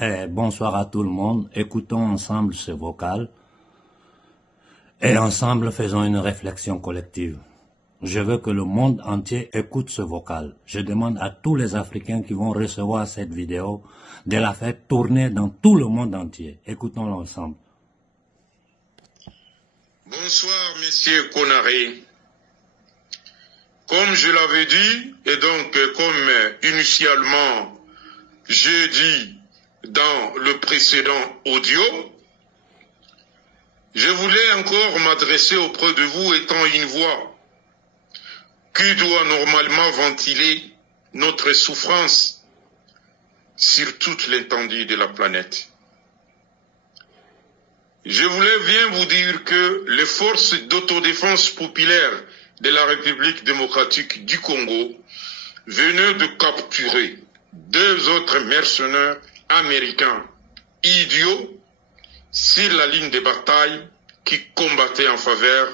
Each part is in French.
Bonsoir à tout le monde. Écoutons ensemble ce vocal et ensemble faisons une réflexion collective. Je veux que le monde entier écoute ce vocal. Je demande à tous les Africains qui vont recevoir cette vidéo de la faire tourner dans tout le monde entier. Écoutons-le ensemble. Bonsoir, Monsieur Konaré. Comme je l'avais dit, et donc comme initialement j'ai dit dans le précédent audio, je voulais encore m'adresser auprès de vous étant une voix qui doit normalement ventiler notre souffrance sur toute l'étendue de la planète. Je voulais bien vous dire que les forces d'autodéfense populaire de la République démocratique du Congo venaient de capturer 2 autres mercenaires américains idiots sur la ligne de bataille qui combattaient en faveur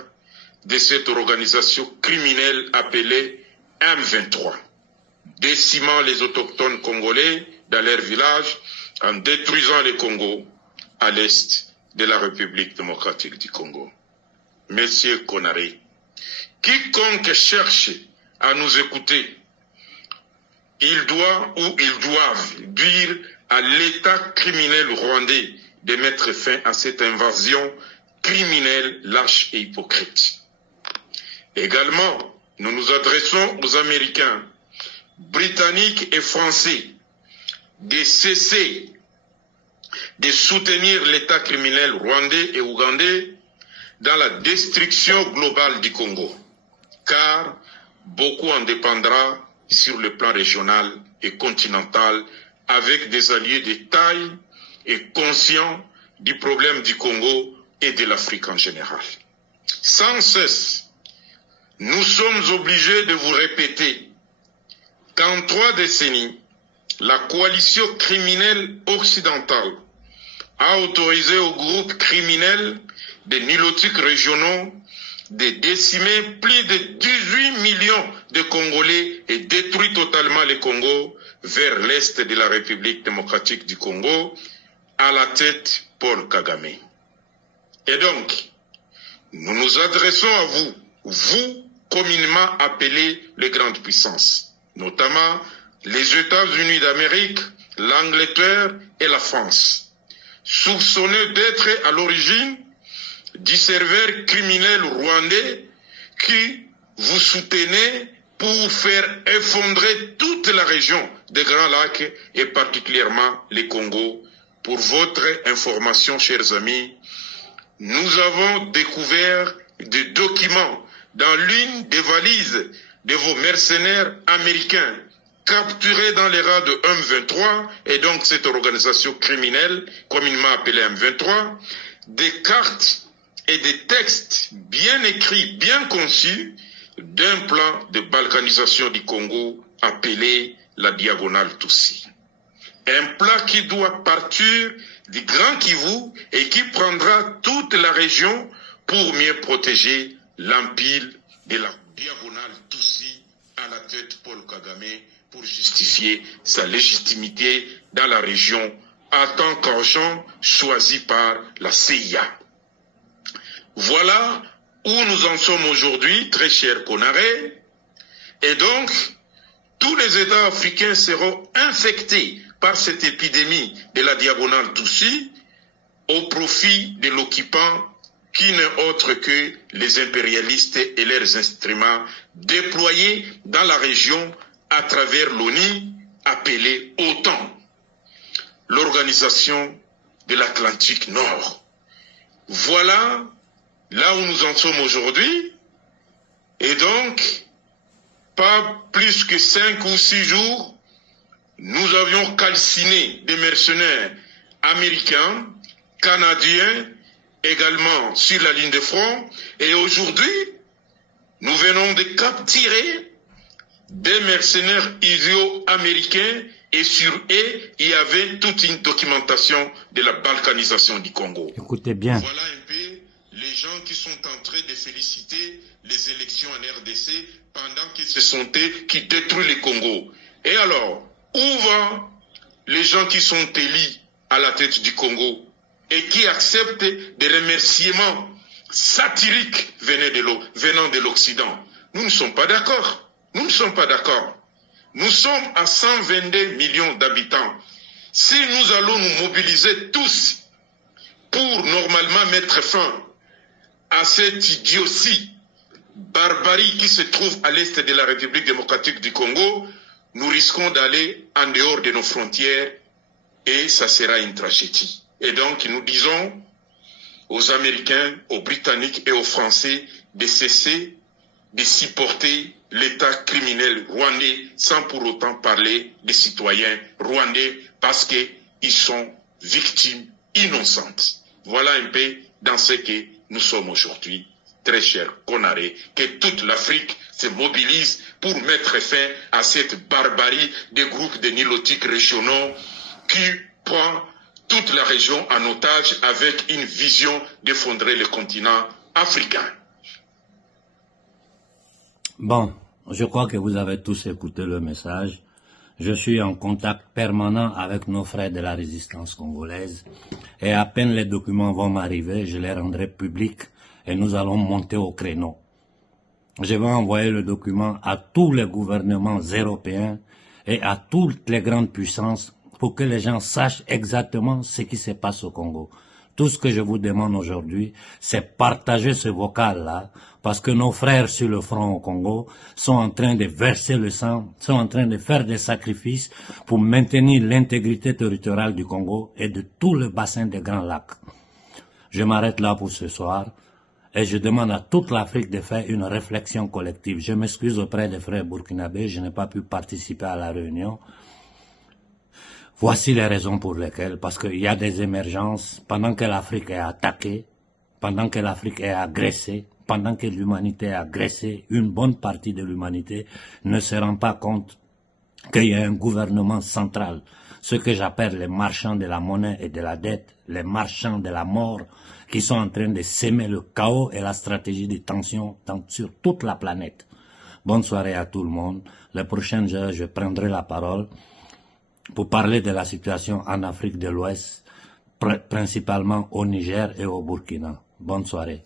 de cette organisation criminelle appelée M23, décimant les autochtones congolais dans leur village en détruisant les Congos à l'est de la République démocratique du Congo. Monsieur Konaré, quiconque cherche à nous écouter, il doit ou ils doivent dire à l'État criminel rwandais de mettre fin à cette invasion criminelle, lâche et hypocrite. Également, nous nous adressons aux Américains, Britanniques et Français de cesser de soutenir l'État criminel rwandais et ougandais dans la destruction globale du Congo, car beaucoup en dépendra sur le plan régional et continental avec des alliés de taille et conscients du problème du Congo et de l'Afrique en général. Sans cesse, nous sommes obligés de vous répéter qu'en 3 décennies, la coalition criminelle occidentale a autorisé aux groupes criminels des nilotiques régionaux de décimer plus de 18 millions de Congolais et détruit totalement le Congo vers l'est de la République démocratique du Congo, à la tête Paul Kagame. Et donc, nous nous adressons à vous, vous communément appelés les grandes puissances, notamment les États-Unis d'Amérique, l'Angleterre et la France, soupçonnés d'être à l'origine du serveur criminel rwandais qui vous soutenez pour faire effondrer toute la région des Grands Lacs et particulièrement les Congo. Pour votre information, chers amis, nous avons découvert des documents dans l'une des valises de vos mercenaires américains capturés dans les rangs de M23 et donc cette organisation criminelle communément appelée M23, des cartes et des textes bien écrits, bien conçus d'un plan de balkanisation du Congo appelé la diagonale Tutsi. Un plan qui doit partir du Grand Kivu et qui prendra toute la région pour mieux protéger l'empire de la diagonale Tutsi à la tête Paul Kagame pour justifier sa légitimité dans la région en tant qu'agent choisi par la CIA. Voilà où nous en sommes aujourd'hui, très cher Konaré. Et donc, tous les États africains seront infectés par cette épidémie de la diagonale Tutsi au profit de l'occupant qui n'est autre que les impérialistes et leurs instruments déployés dans la région à travers l'ONU appelée OTAN, l'organisation de l'Atlantique Nord. Voilà là où nous en sommes aujourd'hui, et donc, pas plus que 5 ou 6 jours, nous avions calciné des mercenaires américains, canadiens, également sur la ligne de front, et aujourd'hui, nous venons de capturer des mercenaires idiots américains, et sur eux, il y avait toute une documentation de la balkanisation du Congo. Écoutez bien. Voilà un peu les gens qui sont en train de féliciter les élections en RDC pendant que ce sont eux qui détruisent le Congo. Et alors, où vont les gens qui sont élus à la tête du Congo et qui accepte des remerciements satiriques venant de l'Occident. Nous ne sommes pas d'accord. Nous ne sommes pas d'accord. Nous sommes à 122 millions d'habitants. Si nous allons nous mobiliser tous pour normalement mettre fin à cette idiotie, barbarie qui se trouve à l'est de la République démocratique du Congo, nous risquons d'aller en dehors de nos frontières et ça sera une tragédie. Et donc nous disons aux Américains, aux Britanniques et aux Français de cesser de supporter l'État criminel rwandais sans pour autant parler des citoyens rwandais parce qu'ils sont victimes innocentes. Voilà un peu dans ce que nous sommes aujourd'hui. Très cher Konaré, que toute l'Afrique se mobilise pour mettre fin à cette barbarie des groupes de nilotiques régionaux qui prend toute la région en otage avec une vision d'effondrer le continent africain. Bon, je crois que vous avez tous écouté le message. Je suis en contact permanent avec nos frères de la résistance congolaise et à peine les documents vont m'arriver, je les rendrai publics et nous allons monter au créneau. Je vais envoyer le document à tous les gouvernements européens et à toutes les grandes puissances pour que les gens sachent exactement ce qui se passe au Congo. Tout ce que je vous demande aujourd'hui, c'est partager ce vocal-là, parce que nos frères sur le front au Congo sont en train de verser le sang, sont en train de faire des sacrifices pour maintenir l'intégrité territoriale du Congo et de tout le bassin des Grands Lacs. Je m'arrête là pour ce soir et je demande à toute l'Afrique de faire une réflexion collective. Je m'excuse auprès des frères burkinabés, je n'ai pas pu participer à la réunion. Voici les raisons pour lesquelles, parce qu'il y a des émergences, pendant que l'Afrique est attaquée, pendant que l'Afrique est agressée, pendant que l'humanité est agressée, une bonne partie de l'humanité ne se rend pas compte qu'il y a un gouvernement central, ce que j'appelle les marchands de la monnaie et de la dette, les marchands de la mort, qui sont en train de s'aimer le chaos et la stratégie de tension sur toute la planète. Bonne soirée à tout le monde. Les prochaines heures, je prendrai la parole pour parler de la situation en Afrique de l'Ouest, principalement au Niger et au Burkina. Bonne soirée.